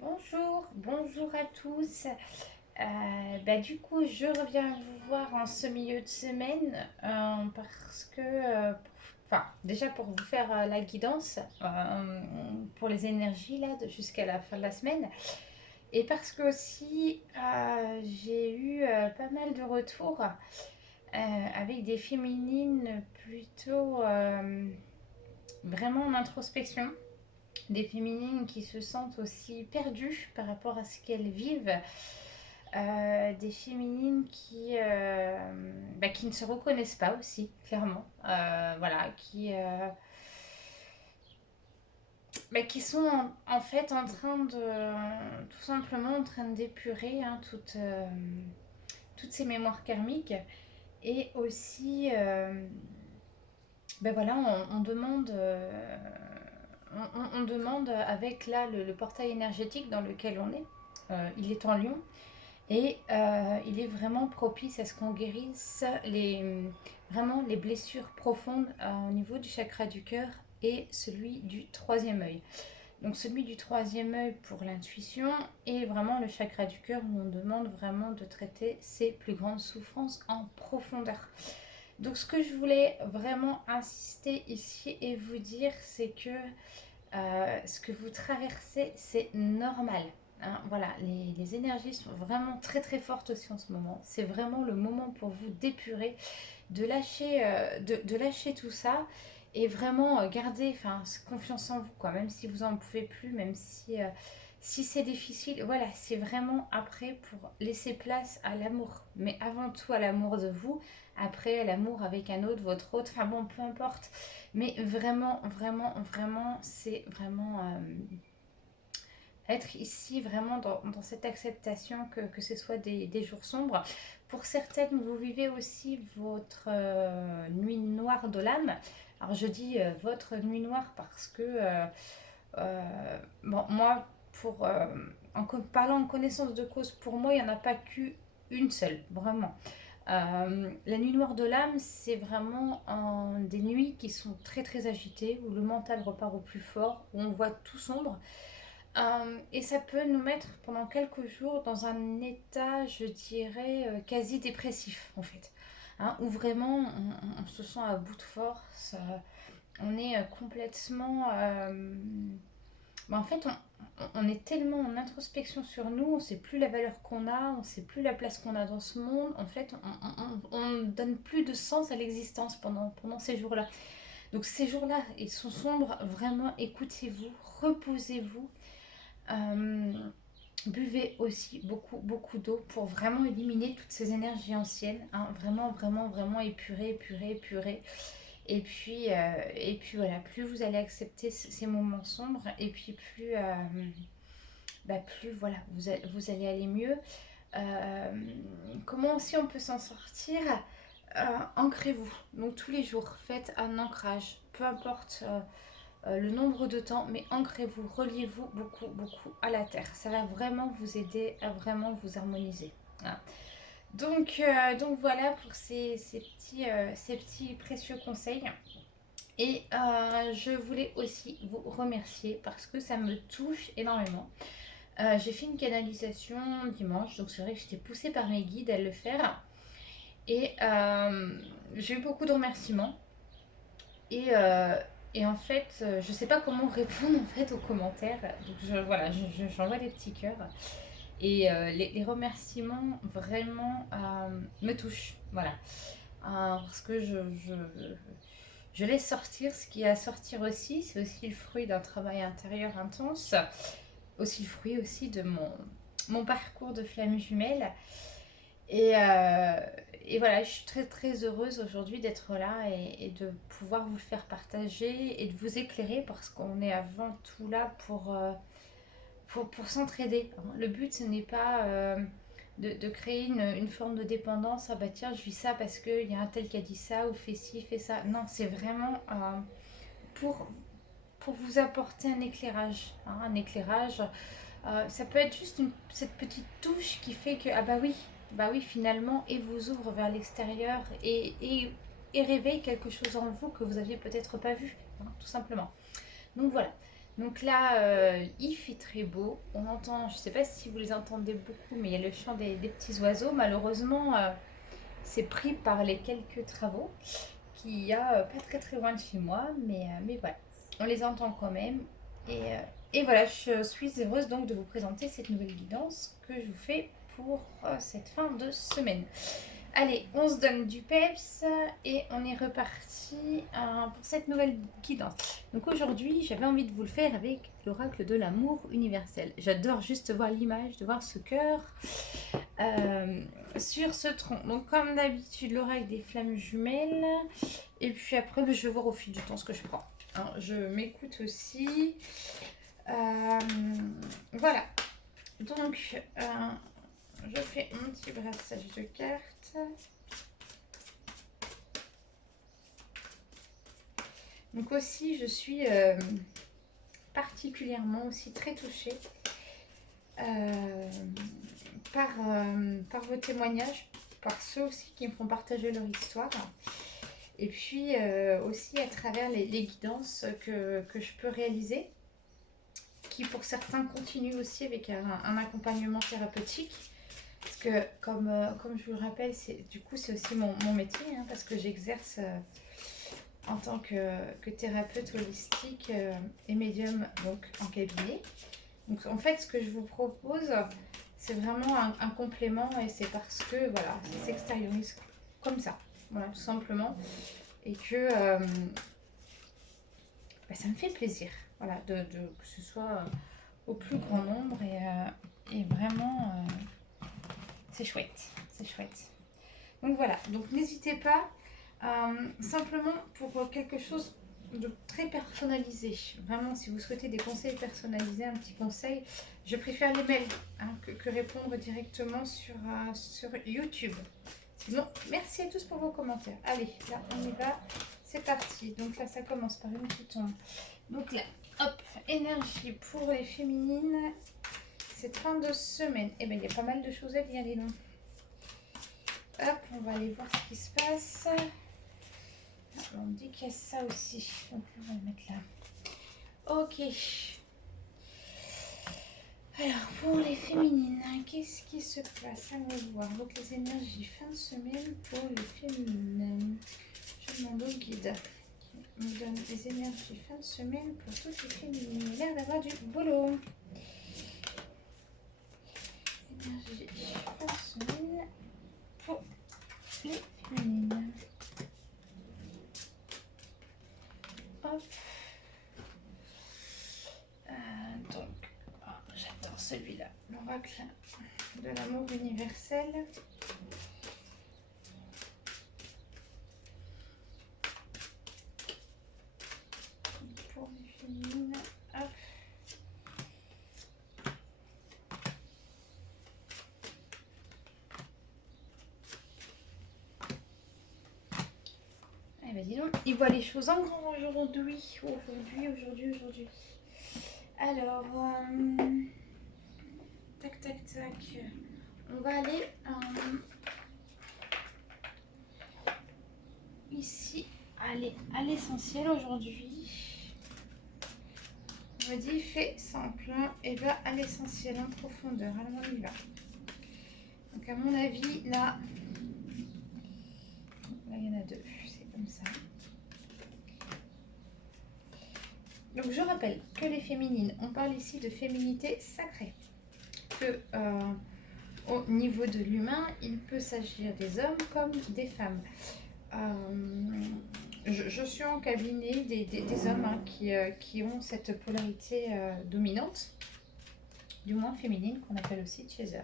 Bonjour, bonjour à tous. Du coup, je reviens vous voir en ce milieu de semaine parce que, déjà pour vous faire la guidance pour les énergies là jusqu'à la fin de la semaine, et parce que aussi j'ai eu pas mal de retours avec des féminines plutôt vraiment en introspection, des féminines qui se sentent aussi perdues par rapport à ce qu'elles vivent, des féminines qui ne se reconnaissent pas aussi, clairement, voilà, qui sont en fait en train de, tout simplement en train d'épurer toutes ces mémoires karmiques. Et aussi, voilà, on demande, on demande avec là le portail énergétique dans lequel on est. Il est en lion et il est vraiment propice à ce qu'on guérisse vraiment les blessures profondes au niveau du chakra du cœur et celui du troisième œil. Donc celui du troisième œil pour l'intuition et vraiment le chakra du cœur où on demande vraiment de traiter ses plus grandes souffrances en profondeur. Donc ce que je voulais vraiment insister ici et vous dire, c'est que ce que vous traversez, c'est normal. Hein. Voilà, les énergies sont vraiment très très fortes aussi en ce moment. C'est vraiment le moment pour vous d'épurer, de lâcher tout ça et vraiment garder confiance en vous, quoi. Même si vous en pouvez plus, même si c'est difficile, voilà, c'est vraiment après pour laisser place à l'amour. Mais avant tout à l'amour de vous, après l'amour avec un autre, votre autre, enfin bon, peu importe. Mais vraiment, vraiment, vraiment, c'est vraiment être ici vraiment dans cette acceptation que ce soit des jours sombres. Pour certaines, vous vivez aussi votre nuit noire de l'âme. Alors je dis votre nuit noire parce que, bon, moi, parlant en connaissance de cause, pour moi, il n'y en a pas qu'une seule, vraiment. La nuit noire de l'âme, c'est vraiment des nuits qui sont très très agitées, où le mental repart au plus fort, où on voit tout sombre. Et ça peut nous mettre pendant quelques jours dans un état, je dirais, quasi dépressif en fait. Hein, où vraiment on se sent à bout de force, on est complètement... en fait, on est tellement en introspection sur nous, on ne sait plus la valeur qu'on a, on ne sait plus la place qu'on a dans ce monde. En fait, on ne donne plus de sens à l'existence pendant ces jours-là. Donc ces jours-là, ils sont sombres, vraiment écoutez-vous, reposez-vous. Euh, Buvez aussi beaucoup, beaucoup d'eau pour vraiment éliminer toutes ces énergies anciennes. Hein, vraiment, vraiment, vraiment épurer, épurer, épurer. Et puis voilà, plus vous allez accepter ces moments sombres, et puis plus voilà, vous allez aller mieux. Euh, Comment aussi on peut s'en sortir? Ancrez-vous. Donc tous les jours, faites un ancrage, peu importe le nombre de temps, mais ancrez-vous, reliez-vous beaucoup, beaucoup à la terre. Ça va vraiment vous aider à vraiment vous harmoniser. Hein. Donc voilà pour ces petits précieux conseils. Et je voulais aussi vous remercier parce que ça me touche énormément. J'ai fait une canalisation dimanche, donc c'est vrai que j'étais poussée par mes guides à le faire. Et j'ai eu beaucoup de remerciements. Et, euh, et en fait, je sais pas comment répondre en fait aux commentaires. Donc voilà, j'envoie des petits cœurs. Et les remerciements vraiment me touchent. Voilà. Parce que je laisse sortir ce qui est à sortir aussi. C'est aussi le fruit d'un travail intérieur intense. Aussi le fruit aussi de mon parcours de flamme jumelle. Et, euh, et voilà, je suis très très heureuse aujourd'hui d'être là et de pouvoir vous le faire partager et de vous éclairer parce qu'on est avant tout là pour s'entraider. Le but, ce n'est pas de créer une forme de dépendance. Ah bah tiens, je vis ça parce qu'il y a un tel qui a dit ça ou fait ci, fait ça. Non, c'est vraiment pour, pour vous apporter un éclairage. Hein, un éclairage. Ça peut être juste cette petite touche qui fait que, ah bah oui, finalement, et vous ouvre vers l'extérieur et réveille quelque chose en vous que vous aviez peut-être pas vu, hein, tout simplement. Donc voilà. Donc là, il fait très beau. On entend, je ne sais pas si vous les entendez beaucoup, mais il y a le chant des petits oiseaux. Malheureusement, c'est pris par les quelques travaux qu'il y a pas très très loin de chez moi. Mais voilà, on les entend quand même. Et voilà, je suis heureuse donc de vous présenter cette nouvelle guidance que je vous fais pour cette fin de semaine. Allez, on se donne du peps et on est reparti pour cette nouvelle guidance. Donc aujourd'hui, j'avais envie de vous le faire avec l'oracle de l'amour universel. J'adore juste voir l'image, de voir ce cœur sur ce tronc. Donc comme d'habitude, l'oracle des flammes jumelles. Et puis après, je vais voir au fil du temps ce que je prends. Alors, je m'écoute aussi. Voilà. Donc, je fais mon petit brassage de cartes. Donc aussi, je suis particulièrement aussi très touchée par vos témoignages, par ceux aussi qui me font partager leur histoire. Et puis aussi à travers les guidances que je peux réaliser, qui pour certains continuent aussi avec un accompagnement thérapeutique. Parce que comme je vous le rappelle, du coup c'est aussi mon métier, hein, parce que j'exerce en tant que thérapeute holistique et médium donc en cabinet. Donc en fait ce que je vous propose, c'est vraiment un complément et c'est parce que voilà, ça s'extériorise comme ça, voilà tout simplement. Et que ça me fait plaisir, voilà, que ce soit au plus grand nombre et vraiment c'est chouette, c'est chouette. Donc voilà, donc n'hésitez pas, simplement pour quelque chose de très personnalisé. Vraiment, si vous souhaitez des conseils personnalisés, un petit conseil, je préfère les mails hein, que répondre directement sur YouTube. Sinon, merci à tous pour vos commentaires. Allez, là, on y va. C'est parti. Donc là, ça commence par une qui tombe. Donc là, hop, énergie pour les féminines. Cette fin de semaine. Eh bien, il y a pas mal de choses à dire, dis donc. Hop, on va aller voir ce qui se passe. On me dit qu'il y a ça aussi. Donc, on va le mettre là. Ok. Alors, pour les féminines, qu'est-ce qui se passe? Allons voir. Donc, les énergies fin de semaine pour les féminines. Je demande au guide qui me donne les énergies fin de semaine pour toutes les féminines. Il a l'air d'avoir du boulot. Énergie fin de semaine pour les féminines. Hop. Donc, j'adore celui-là, l'oracle de l'amour universel. Pour les féminines, hop. Eh ben dis donc, il voit les choses en grand aujourd'hui. Alors, tac, tac, tac. On va aller ici, aller à l'essentiel aujourd'hui. On me dit, fais simple et va à l'essentiel en profondeur. Alors on y va. Donc à mon avis, là il y en a deux, c'est comme ça. Donc je rappelle que les féminines, on parle ici de féminité sacrée. Que au niveau de l'humain, il peut s'agir des hommes comme des femmes. Je suis en cabinet des hommes hein, qui ont cette polarité dominante, du moins féminine, qu'on appelle aussi chaser.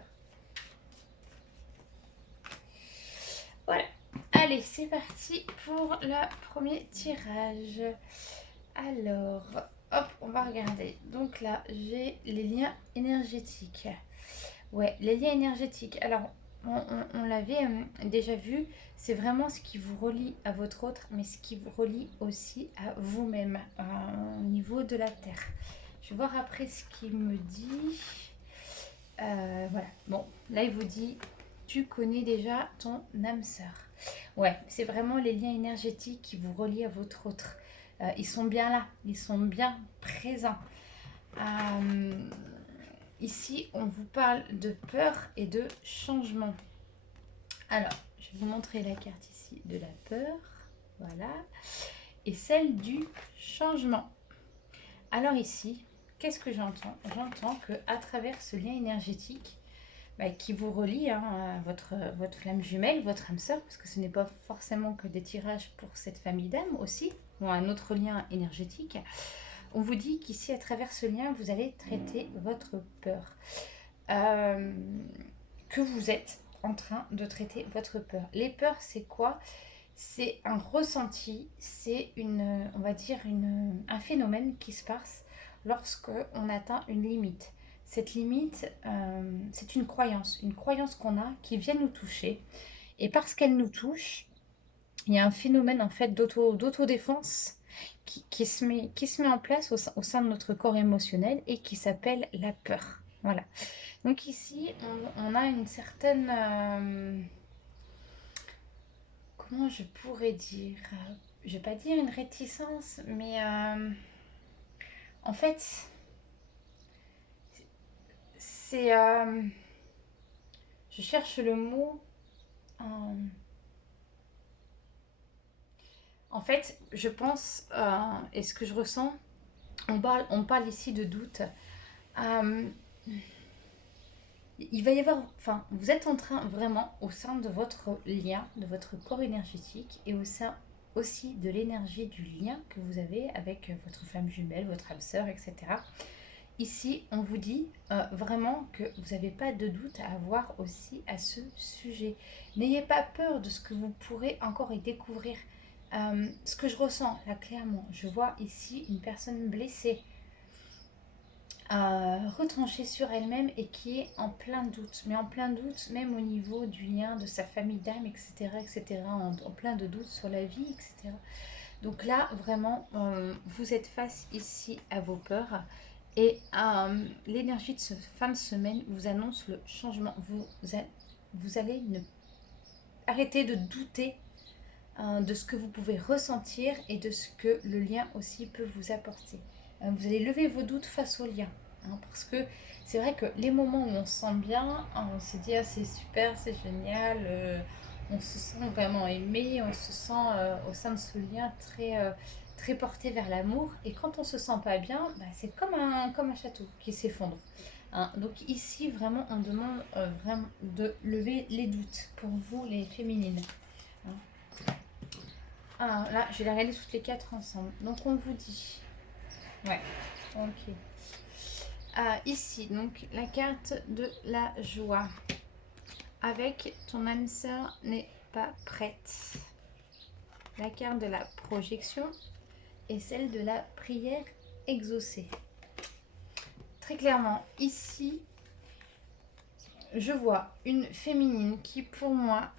Voilà. Allez, c'est parti pour le premier tirage. Alors, hop, on va regarder. Donc là, j'ai les liens énergétiques. Ouais, les liens énergétiques. Alors, on l'avait déjà vu, c'est vraiment ce qui vous relie à votre autre, mais ce qui vous relie aussi à vous-même, au niveau de la Terre. Je vais voir après ce qu'il me dit. Voilà, bon, là il vous dit, tu connais déjà ton âme sœur. Ouais, c'est vraiment les liens énergétiques qui vous relient à votre autre. Ils sont bien là, ils sont bien présents. Ici, on vous parle de peur et de changement. Alors, je vais vous montrer la carte ici de la peur. Voilà. Et celle du changement. Alors ici, qu'est-ce que j'entends? J'entends qu'à travers ce lien énergétique qui vous relie à votre flamme jumelle, votre âme sœur, parce que ce n'est pas forcément que des tirages pour cette famille d'âmes aussi, ou un autre lien énergétique, on vous dit qu'ici, à travers ce lien, vous allez traiter votre peur. Que vous êtes en train de traiter votre peur. Les peurs, c'est quoi? C'est un ressenti, c'est on va dire un phénomène qui se passe lorsque on atteint une limite. Cette limite, c'est une croyance qu'on a qui vient nous toucher. Et parce qu'elle nous touche, il y a un phénomène en fait d'autodéfense qui se met en place au sein de notre corps émotionnel et qui s'appelle la peur. Voilà. Donc ici, on a une certaine... comment je pourrais dire? Je vais pas dire une réticence, mais en fait, c'est... je cherche le mot... en fait, je pense, et ce que je ressens, on parle ici de doute. Il va y avoir, enfin, vous êtes en train vraiment au sein de votre lien, de votre corps énergétique et au sein aussi de l'énergie du lien que vous avez avec votre flamme jumelle, votre âme sœur, etc. Ici, on vous dit vraiment que vous n'avez pas de doute à avoir aussi à ce sujet. N'ayez pas peur de ce que vous pourrez encore y découvrir. Ce que je ressens là clairement, je vois ici une personne blessée, retranchée sur elle-même et qui est en plein doute, mais en plein doute même au niveau du lien de sa famille d'âme, etc., en plein de doutes sur la vie, etc. Donc là, vraiment, vous êtes face ici à vos peurs et l'énergie de cette fin de semaine vous annonce le changement. Vous allez arrêter de douter de ce que vous pouvez ressentir et de ce que le lien aussi peut vous apporter. Vous allez lever vos doutes face au lien. Parce que c'est vrai que les moments où on se sent bien, on se dit ah, c'est super, c'est génial, on se sent vraiment aimé, on se sent au sein de ce lien très porté vers l'amour. Et quand on se sent pas bien, c'est comme un château qui s'effondre. Donc ici, vraiment, on demande vraiment de lever les doutes pour vous, les féminines. Là, je vais les regarder toutes les quatre ensemble. Donc, on vous dit... Ouais, ok. Ici, donc, la carte de la joie. Avec ton âme sœur n'est pas prête. La carte de la projection et celle de la prière exaucée. Très clairement, ici, je vois une féminine qui, pour moi...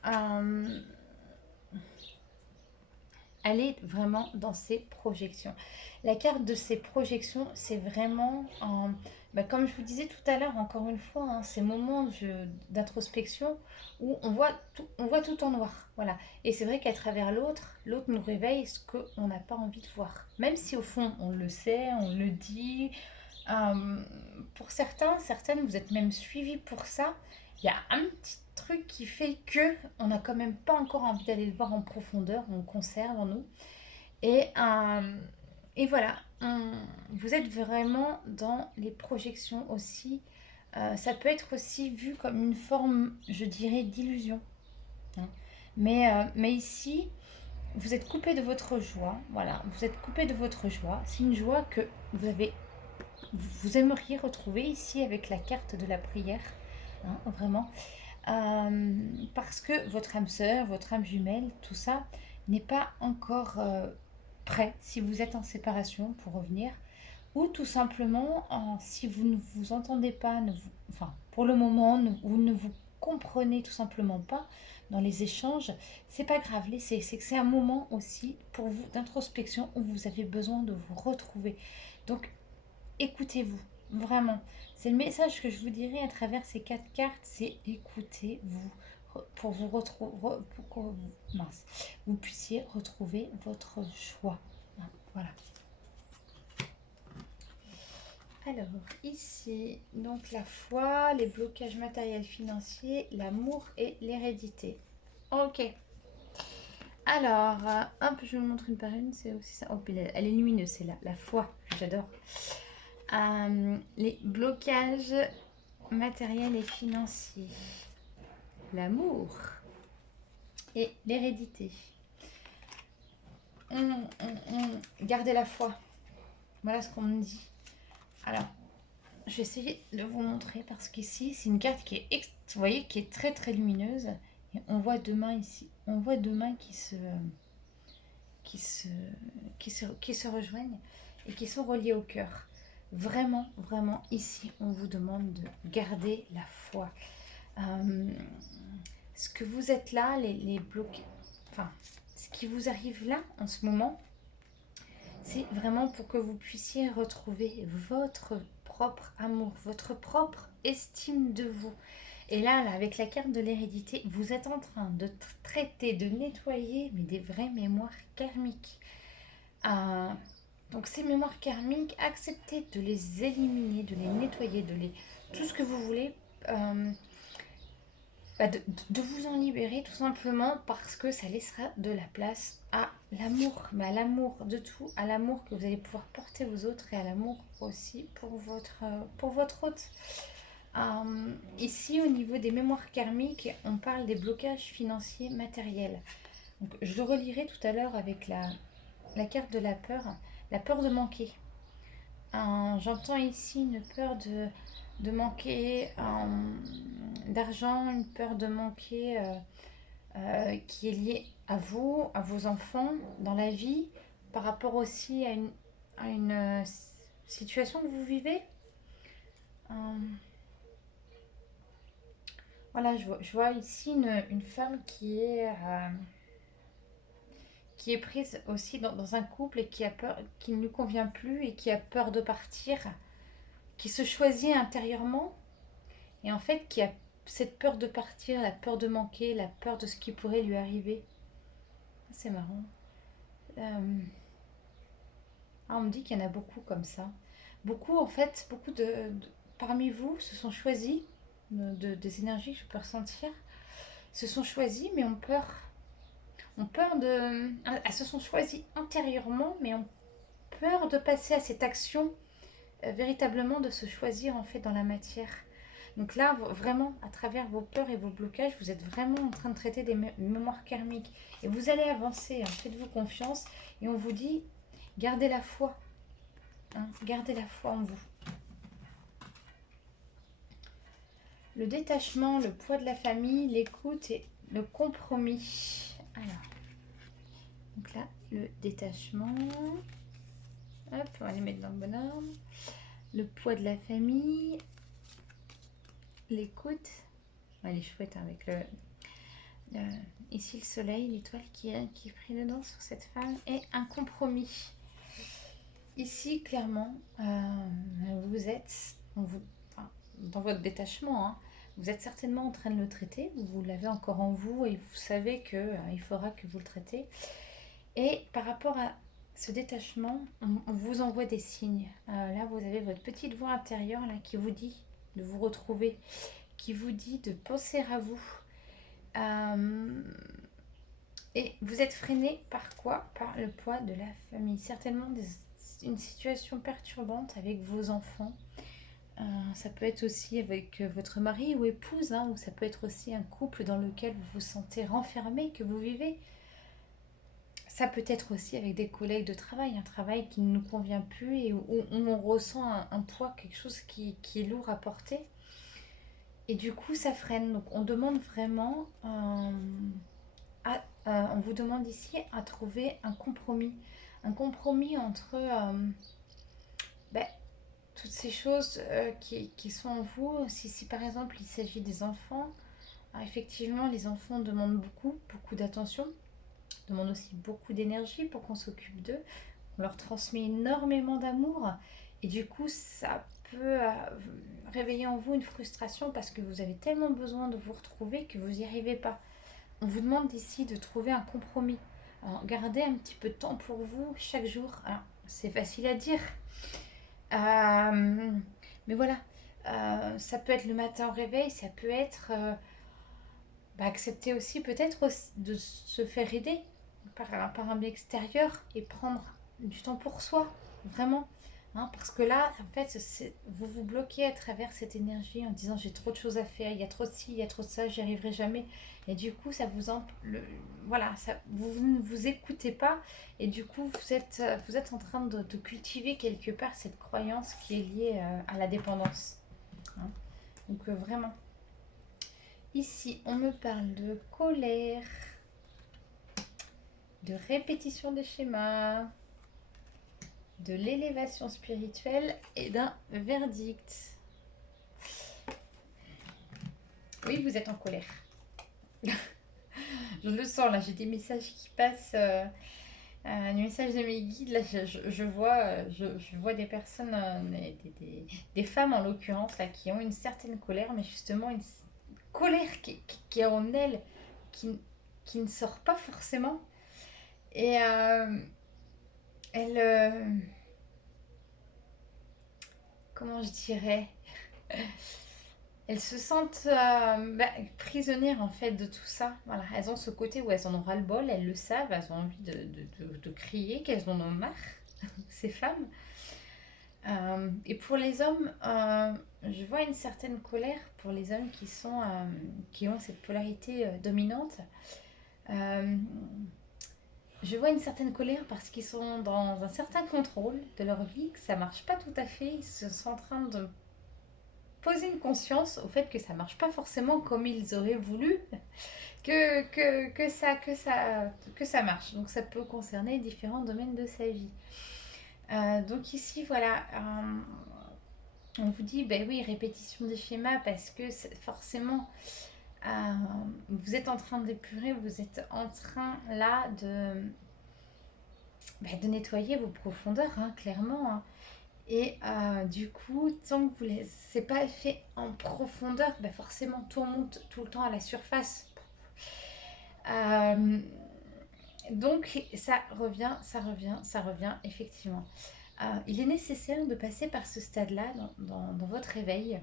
elle est vraiment dans ses projections. La carte de ses projections, c'est vraiment, comme je vous disais tout à l'heure, encore une fois, ces moments d'introspection où on voit tout en noir. Voilà. Et c'est vrai qu'à travers l'autre nous réveille ce qu'on n'a pas envie de voir. Même si au fond, on le sait, on le dit. Pour certaines, vous êtes même suivis pour ça. Il y a un petit truc qui fait que on n'a quand même pas encore envie d'aller le voir en profondeur, on conserve en nous. Et, voilà, vous êtes vraiment dans les projections aussi. Ça peut être aussi vu comme une forme, je dirais, d'illusion. Mais ici, vous êtes coupé de votre joie. Voilà, vous êtes coupé de votre joie. C'est une joie que vous aimeriez retrouver ici avec la carte de la prière. Vraiment. Parce que votre âme sœur, votre âme jumelle, tout ça n'est pas encore prêt si vous êtes en séparation pour revenir, ou tout simplement si vous ne vous entendez pas, pour le moment, vous ne vous comprenez tout simplement pas dans les échanges, c'est pas grave, c'est que c'est un moment aussi pour vous d'introspection où vous avez besoin de vous retrouver. Donc écoutez-vous, vraiment. C'est le message que je vous dirais à travers ces quatre cartes, c'est écoutez-vous pour vous retrouver, pour que vous puissiez retrouver votre joie. Voilà. Alors, ici, donc la foi, les blocages matériels financiers, l'amour et l'hérédité. Ok. Alors, hop, je vous montre une par une, c'est aussi ça. Oh, puis elle est lumineuse, c'est la foi, j'adore. Les blocages matériels et financiers, l'amour et l'hérédité. Gardez la foi. Voilà ce qu'on me dit. Alors, je vais essayer de vous montrer parce qu'ici, c'est une carte qui est, vous voyez, qui est très très lumineuse. Et on voit deux mains ici. On voit deux mains qui se rejoignent et qui sont reliées au cœur. Vraiment, vraiment, ici, on vous demande de garder la foi. Ce que vous êtes là, les blocs, enfin, ce qui vous arrive là, en ce moment, c'est vraiment pour que vous puissiez retrouver votre propre amour, votre propre estime de vous. Et là, avec la carte de l'hérédité, vous êtes en train de traiter, de nettoyer, mais des vraies mémoires karmiques. Donc ces mémoires karmiques, acceptez de les éliminer, de les nettoyer, tout ce que vous voulez, de vous en libérer tout simplement parce que ça laissera de la place à l'amour, mais à l'amour de tout, à l'amour que vous allez pouvoir porter aux autres et à l'amour aussi pour votre hôte. Ici, au niveau des mémoires karmiques, on parle des blocages financiers matériels. Donc, je le relirai tout à l'heure avec la carte de la peur de manquer. J'entends ici une peur de manquer d'argent, une peur de manquer qui est liée à vous, à vos enfants, dans la vie, par rapport aussi à une situation que vous vivez. Voilà, je vois ici une femme qui est prise aussi dans un couple et qui a peur, qui ne lui convient plus et qui a peur de partir, qui se choisit intérieurement et en fait qui a cette peur de partir, la peur de manquer, la peur de ce qui pourrait lui arriver. C'est marrant. On me dit qu'il y en a beaucoup comme ça. Beaucoup, en fait, parmi vous se sont choisis, des énergies que je peux ressentir, se sont choisis mais ont peur. Ont peur de... Elles se sont choisies intérieurement mais ont peur de passer à cette action, véritablement de se choisir en fait dans la matière. Donc là, vraiment, à travers vos peurs et vos blocages, vous êtes vraiment en train de traiter des mémoires karmiques. Et vous allez avancer, faites-vous confiance. Et on vous dit, gardez la foi. Gardez la foi en vous. Le détachement, le poids de la famille, l'écoute et le compromis. Alors, donc là, le détachement. Hop, on va les mettre dans le bon ordre. Le poids de la famille, l'écoute. Elle est chouette avec ici le soleil, l'étoile qui est pris dedans sur cette femme, et un compromis. Ici, clairement, vous êtes dans votre détachement. Vous êtes certainement en train de le traiter, vous l'avez encore en vous et vous savez qu'il faudra que vous le traitez. Et par rapport à ce détachement, on vous envoie des signes. Là, vous avez votre petite voix intérieure là, qui vous dit de vous retrouver, qui vous dit de penser à vous. Et vous êtes freiné par quoi? Par le poids de la famille. Certainement une situation perturbante avec vos enfants. Ça peut être aussi avec votre mari ou épouse, ou ça peut être aussi un couple dans lequel vous vous sentez renfermé, que vous vivez. Ça peut être aussi avec des collègues de travail, un travail qui ne nous convient plus et où on ressent un poids, quelque chose qui est lourd à porter. Et du coup, ça freine. Donc, on demande vraiment, on vous demande ici à trouver un compromis. Un compromis entre toutes ces choses qui sont en vous. Si par exemple, il s'agit des enfants, effectivement, les enfants demandent beaucoup d'attention, demandent aussi beaucoup d'énergie pour qu'on s'occupe d'eux. On leur transmet énormément d'amour et du coup, ça peut réveiller en vous une frustration parce que vous avez tellement besoin de vous retrouver que vous n'y arrivez pas. On vous demande ici de trouver un compromis. Alors, gardez un petit peu de temps pour vous chaque jour. Alors, c'est facile à dire, Euh, mais voilà, ça peut être le matin au réveil, ça peut être accepter aussi peut-être de se faire aider par un extérieur et prendre du temps pour soi, vraiment. Hein, parce que là, en fait, vous vous bloquez à travers cette énergie en disant j'ai trop de choses à faire, il y a trop de ci, il y a trop de ça, j'y arriverai jamais. Et du coup, ça vous voilà, vous ne vous écoutez pas et du coup, vous êtes en train de cultiver quelque part cette croyance qui est liée à la dépendance. Hein. Donc vraiment, ici, on me parle de colère, de répétition des schémas, de l'élévation spirituelle et d'un verdict. Oui, vous êtes en colère. Je le sens là, j'ai des messages qui passent, des messages de mes guides. Là, je vois des personnes, des femmes en l'occurrence, là, qui ont une certaine colère, mais justement une colère qui est en elles, qui ne sort pas forcément. Et elles, comment je dirais, elles se sentent prisonnières en fait de tout ça. Voilà, elles ont ce côté où elles en ont ras-le-bol, elles le savent, elles ont envie de crier, qu'elles en ont marre, ces femmes. Et pour les hommes, je vois une certaine colère pour les hommes qui ont cette polarité dominante. Euh, je vois une certaine colère parce qu'ils sont dans un certain contrôle de leur vie, que ça marche pas tout à fait. Ils sont en train de poser une conscience au fait que ça marche pas forcément comme ils auraient voulu que ça marche. Donc ça peut concerner différents domaines de sa vie. Donc ici, voilà, on vous dit, ben oui, répétition des schémas parce que forcément, euh, vous êtes en train d'épurer, vous êtes en train là de nettoyer vos profondeurs, hein, clairement. Hein. Et du coup, tant que vous ne laissez pas fait en profondeur, bah forcément tout monte tout le temps à la surface. Euh, donc ça revient, effectivement. Il est nécessaire de passer par ce stade-là dans votre réveil,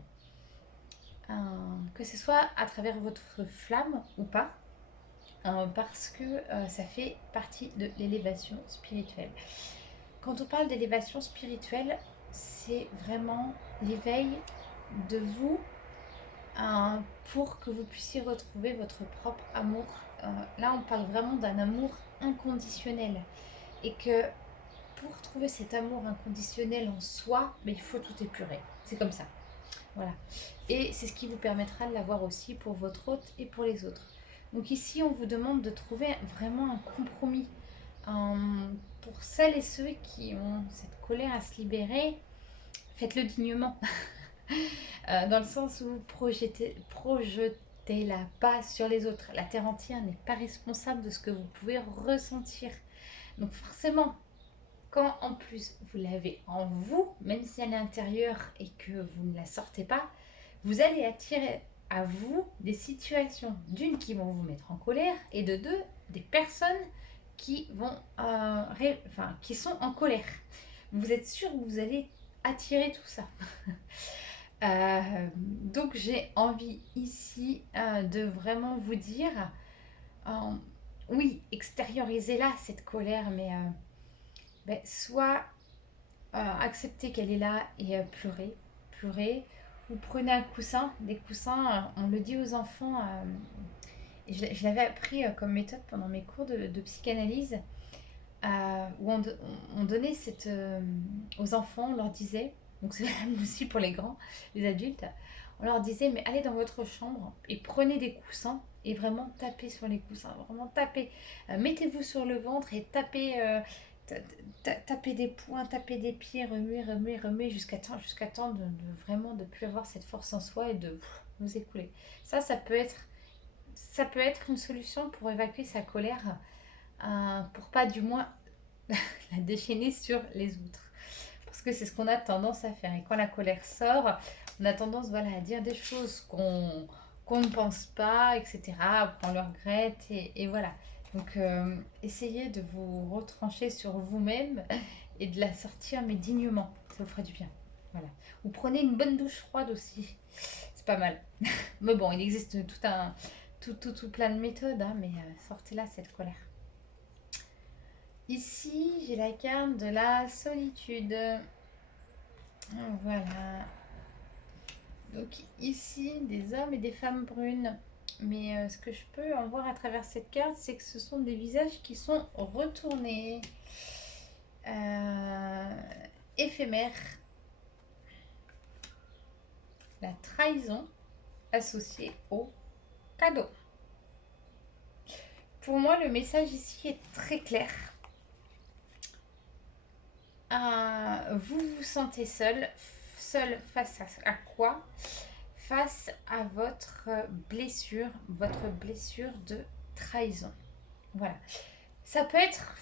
que ce soit à travers votre flamme ou pas, parce que ça fait partie de l'élévation spirituelle. Quand on parle d'élévation spirituelle, c'est vraiment l'éveil de vous pour que vous puissiez retrouver votre propre amour. Là, on parle vraiment d'un amour inconditionnel. Et que pour trouver cet amour inconditionnel en soi, mais il faut tout épurer. C'est comme ça. Voilà. Et c'est ce qui vous permettra de l'avoir aussi pour votre hôte et pour les autres. Donc ici, on vous demande de trouver vraiment un compromis. Pour celles et ceux qui ont cette colère à se libérer, faites-le dignement. Dans le sens où projetez-la pas sur les autres. La terre entière n'est pas responsable de ce que vous pouvez ressentir. Donc forcément, quand en plus vous l'avez en vous, même si elle est intérieure et que vous ne la sortez pas, vous allez attirer à vous des situations, d'une, qui vont vous mettre en colère, et de deux, des personnes qui qui sont en colère. Vous êtes sûr que vous allez attirer tout ça. Donc j'ai envie ici de vraiment vous dire, euh, oui, extériorisez-la cette colère, mais soit acceptez qu'elle est là et pleurez, ou prenez un coussin, des coussins, on le dit aux enfants, et je l'avais appris comme méthode pendant mes cours de psychanalyse, où on donnait aux enfants, on leur disait, donc c'est même aussi pour les grands, les adultes, on leur disait, mais allez dans votre chambre et prenez des coussins et vraiment tapez sur les coussins, vraiment tapez. Mettez-vous sur le ventre et tapez, tapez des poings, tapez des pieds, remuez jusqu'à temps vraiment de plus avoir cette force en soi et de vous écouler. Ça peut être une solution pour évacuer sa colère, pour pas du moins la déchaîner sur les autres. Parce que c'est ce qu'on a tendance à faire. Et quand la colère sort, on a tendance, voilà, à dire des choses qu'on ne pense pas, etc. On le regrette et voilà. Donc essayez de vous retrancher sur vous-même et de la sortir, mais dignement. Ça vous fera du bien. Voilà. Vous prenez une bonne douche froide aussi. C'est pas mal. Mais bon, il existe tout plein de méthodes, hein, mais sortez-la cette colère. Ici, j'ai la carte de la solitude. Voilà. Donc ici, des hommes et des femmes brunes. Mais ce que je peux en voir à travers cette carte, c'est que ce sont des visages qui sont retournés, euh, éphémères. La trahison associée au cadeau. Pour moi, le message ici est très clair. Vous vous sentez seul face à quoi? Face à votre blessure de trahison. Voilà. Ça peut être,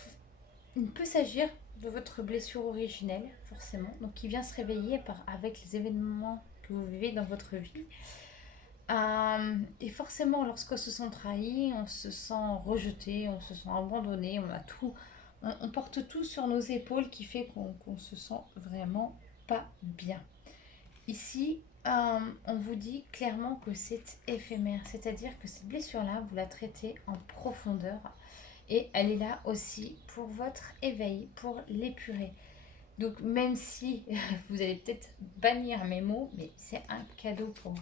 il peut s'agir de votre blessure originelle, forcément, donc qui vient se réveiller avec les événements que vous vivez dans votre vie. Et forcément, lorsqu'on se sent trahi, on se sent rejeté, on se sent abandonné, on a tout, on porte tout sur nos épaules qui fait qu'on se sent vraiment pas bien. Ici, on vous dit clairement que c'est éphémère, c'est-à-dire que cette blessure-là, vous la traitez en profondeur et elle est là aussi pour votre éveil, pour l'épurer. Donc même si vous allez peut-être bannir mes mots, mais c'est un cadeau pour vous.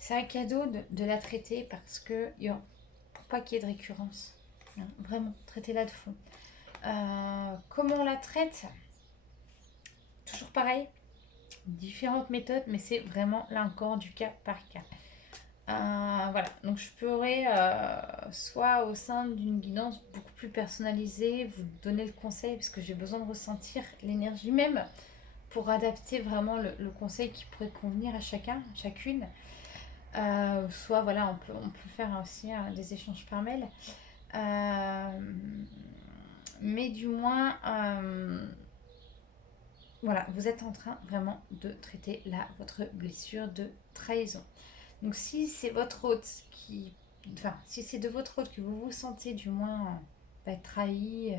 C'est un cadeau de la traiter parce que, pour pas qu'il y ait de récurrence. Hein, vraiment, traitez-la de fond. Comment on la traite? Toujours pareil, différentes méthodes, mais c'est vraiment là encore du cas par cas. Voilà, donc je pourrais soit au sein d'une guidance beaucoup plus personnalisée vous donner le conseil parce que j'ai besoin de ressentir l'énergie même pour adapter vraiment le conseil qui pourrait convenir à chacune. Soit voilà, on peut faire aussi des échanges par mail. Mais du moins, voilà, vous êtes en train vraiment de traiter là votre blessure de trahison. Donc si c'est votre hôte si c'est de votre hôte que vous vous sentez du moins trahi,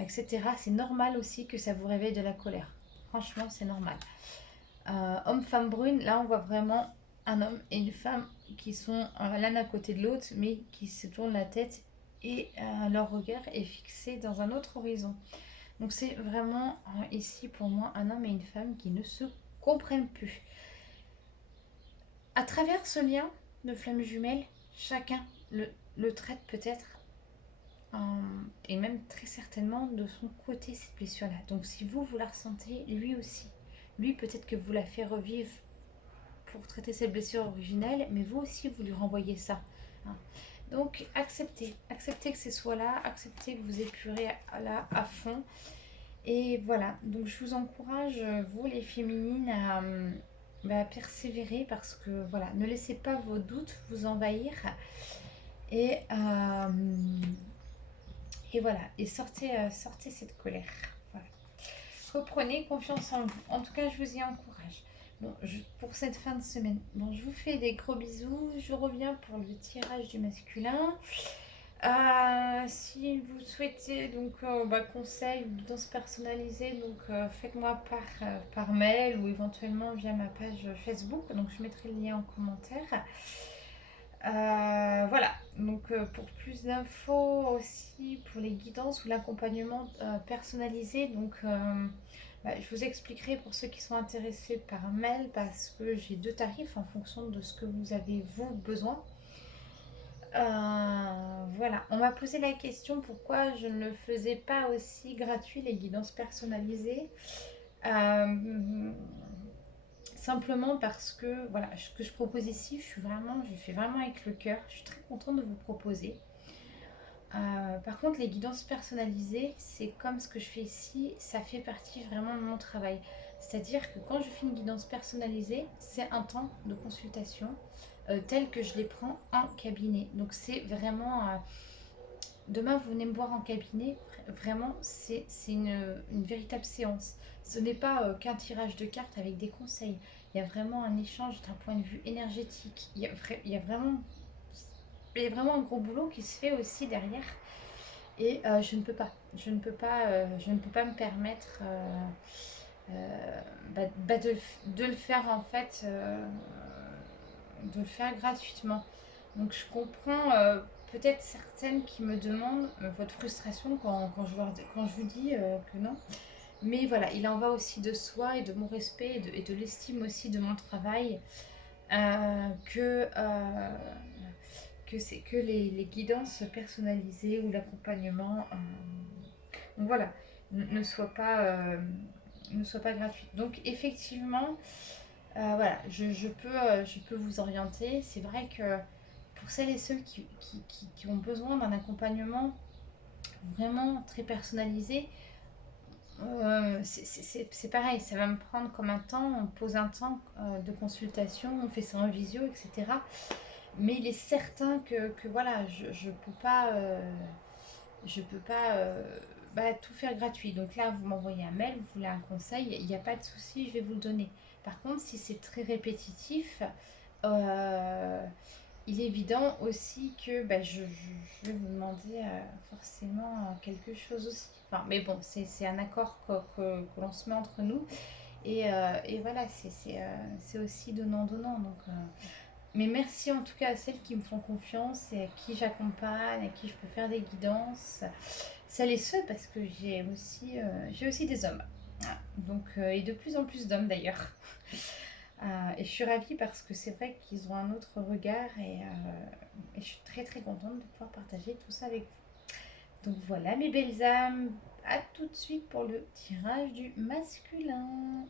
etc., c'est normal aussi que ça vous réveille de la colère. Franchement, c'est normal. Homme, femme brune, là on voit vraiment un homme et une femme qui sont l'un à côté de l'autre, mais qui se tournent la tête et leur regard est fixé dans un autre horizon. Donc c'est vraiment ici pour moi un homme et une femme qui ne se comprennent plus. À travers ce lien de flamme jumelle, chacun le traite peut-être et même très certainement de son côté cette blessure-là. Donc si vous la ressentez, lui aussi. Lui peut-être que vous la fait revivre pour traiter cette blessure originelle, mais vous aussi vous lui renvoyez ça. Hein. Donc acceptez que ce soit là, acceptez que vous épurez là à fond. Et voilà, donc je vous encourage, vous les féminines, à persévérer parce que voilà, ne laissez pas vos doutes vous envahir et voilà, et sortez cette colère. Voilà. Reprenez confiance en vous. En tout cas, je vous y encourage. Bon, pour cette fin de semaine, bon, je vous fais des gros bisous. Je reviens pour le tirage du masculin. Si vous souhaitez donc conseil ou guidance personnalisée, donc faites-moi par mail ou éventuellement via ma page Facebook. Donc je mettrai le lien en commentaire. Voilà, donc pour plus d'infos aussi pour les guidances ou l'accompagnement personnalisé, donc je vous expliquerai pour ceux qui sont intéressés par mail parce que j'ai 2 tarifs en fonction de ce que vous avez vous besoin. Voilà, on m'a posé la question pourquoi je ne faisais pas aussi gratuit les guidances personnalisées. Simplement parce que voilà, ce que je propose ici, je fais vraiment avec le cœur. Je suis très contente de vous proposer. Par contre, les guidances personnalisées, c'est comme ce que je fais ici, ça fait partie vraiment de mon travail. C'est-à-dire que quand je fais une guidance personnalisée, c'est un temps de consultation tel que je les prends en cabinet. Donc c'est vraiment... demain, vous venez me voir en cabinet, vraiment, c'est une véritable séance. Ce n'est pas qu'un tirage de cartes avec des conseils. Il y a vraiment un échange d'un point de vue énergétique. Il y a vraiment un gros boulot qui se fait aussi derrière. Et je ne peux pas me permettre de le faire en fait, de le faire gratuitement. Donc je comprends peut-être certaines qui me demandent votre frustration quand je vous dis que non. Mais voilà, il en va aussi de soi et de mon respect et de l'estime aussi de mon travail, euh, que, euh, que les guidances personnalisées ou l'accompagnement donc voilà, ne soient pas, ne soient pas gratuites. Donc effectivement, voilà, je peux vous orienter. C'est vrai que pour celles et ceux qui ont besoin d'un accompagnement vraiment très personnalisé, c'est pareil, ça va me prendre comme un temps, on pose un temps de consultation, on fait ça en visio, etc. Mais il est certain que voilà, je peux pas tout faire gratuit. Donc là, vous m'envoyez un mail, vous voulez un conseil, il n'y a pas de souci, je vais vous le donner. Par contre, si c'est très répétitif, euh, il est évident aussi que je vais vous demander forcément quelque chose aussi. Enfin, mais bon, c'est un accord que l'on se met entre nous. Et voilà, c'est aussi donnant-donnant. Donc, mais merci en tout cas à celles qui me font confiance et à qui j'accompagne, à qui je peux faire des guidances. Celles et ceux, parce que j'ai aussi des hommes. Voilà. Donc, et de plus en plus d'hommes d'ailleurs. Et je suis ravie parce que c'est vrai qu'ils ont un autre regard et je suis très très contente de pouvoir partager tout ça avec vous. Donc voilà mes belles âmes, à tout de suite pour le tirage du masculin.